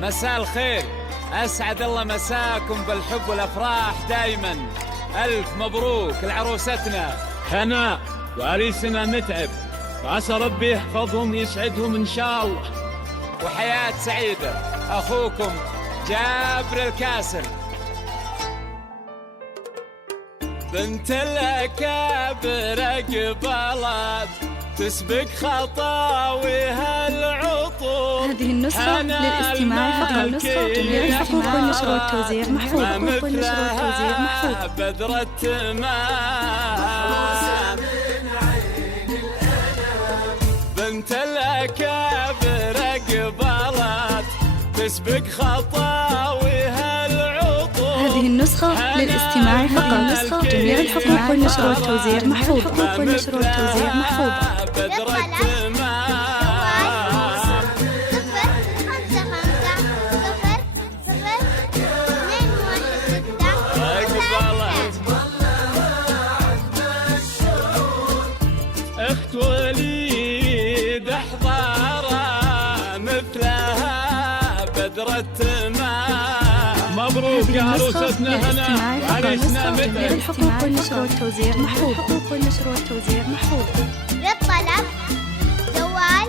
مساء الخير، أسعد الله مساكم بالحب والأفراح دايما. ألف مبروك لعروستنا هناء وعريسنا متعب، وعسى ربي يحفظهم يسعدهم إن شاء الله. وحياة سعيدة، أخوكم جابر الكاسر. بنت الأكابر قبلت تسبق خطاويها العطور. هذه النسخة للاستماع فقط. الحقوق والنشر والتوزيع محفوظ. بدر التمام. بنت الأكابر قبلت تسبق خطاويها العطور. هذه النسخة للاستماع فقط. جميع الحقوق والنشر والتوزيع محفوظ. بدر التمام. اخت وليد احضاره مثلها بدر التمام. مبروك يا عروستنا هنا وعريسنا متعب. الحقوق والنشر والتوزيع محفوظ. للطلب جوال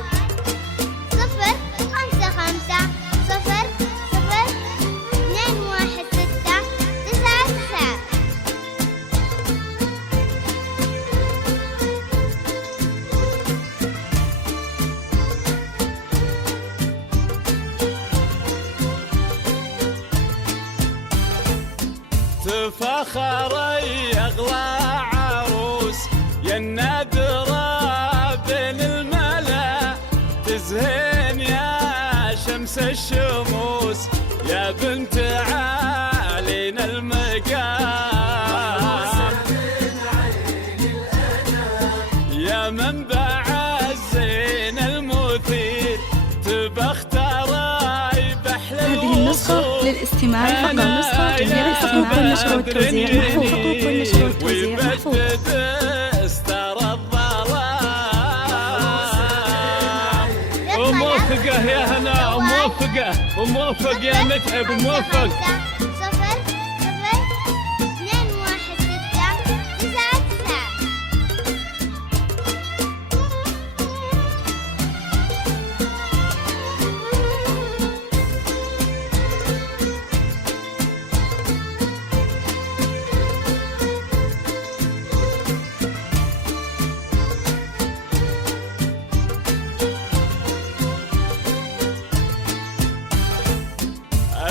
055500021699. تفخري اغلى عروس يا النادرة بين الملا، تزهين يا شمس الشموس يا بنت عالينا المقام. يا منبع الزين المثير تبختري بحل هذه النسخة للاستماع فقط. جميع الحقوق والنشر والتوزيع محفوظ. استر الظلام. وموفقة يا هنا، وموفق يا متعب، وموفق. 0216.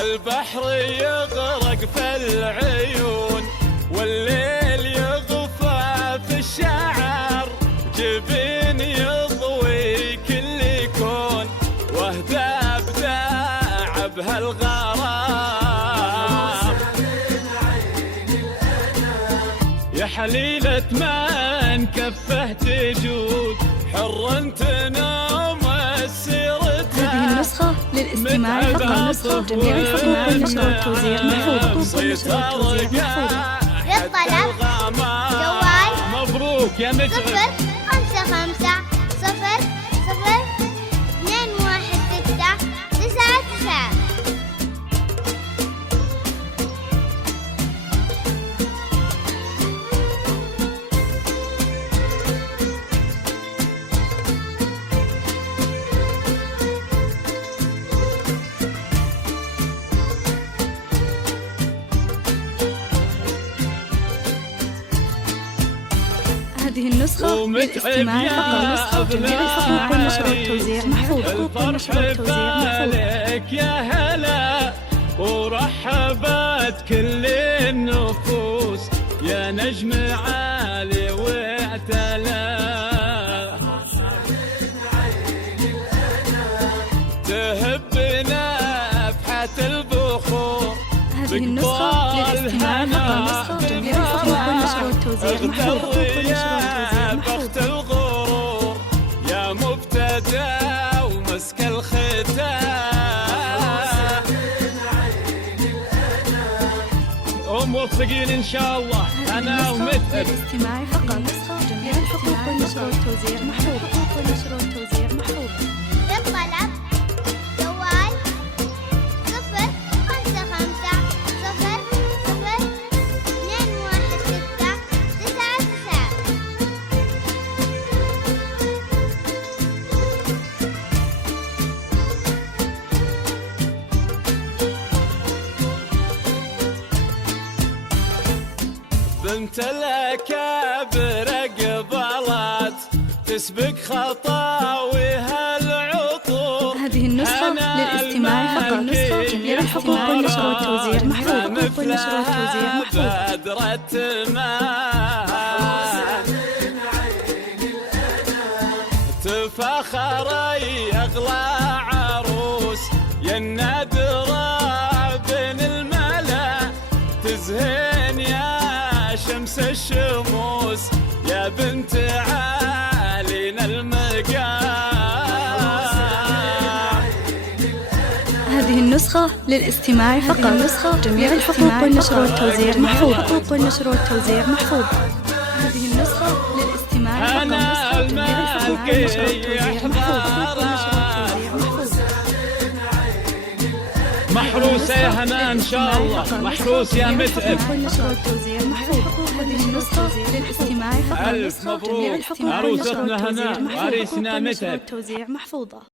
البحر يغرق في العيون والليل يغفى في الشعر، جبين يضوي كل كون واهدى بداع بهالغرام. يا حليلة من كفه تجود حر تنام سيرتها. هذه النسخة للاستماع فقط. جميع الحقوق والنشر والتوزيع محفوظ. للطلب جوال مبروك يا متعب. 055500021699. هذه النسخة للاستماع فقط. جميع الحقوق والنشر والتوزيع محفوظ. لك يا هلا ورحبت كل النفوس يا نجم عالي واعتلى. تهبنا بحات البخور. هذه النسخة للاستماع فقط. جميع الحقوق والنشر والتوزيع محفوظ. بخت الغرور يا مبتدى ومسك الختام. وموفقين ان شاء الله انا ومتعب. للاستماع فقط. جميع الحقوق والنشر والتوزيع محفوظ. للطلب جوال بنت الأكابر قبلت تسبق خطاويها العطور. هذه النسخة للاستماع فقط. جميع الحقوق والنشر والتوزيع محفوظ. بدرة تفاخري أغلى عروس يا النادرة بين الملا، تزهين يا شمس الشموس يا بنت عالينا المقام. هذه النسخة للاستماع فقط. جميع الحقوق والنشر والتوزيع محفوظ. هذه النسخة للاستماع فقط. جميع الحقوق والنشر والتوزيع محروسة يا هنا إن شاء الله، محروس يا متعب. هذه النسخة للاستماع فقط. ألف مبروك عروستنا هنا وعريسنا متعب. والتوزيع محفوظة.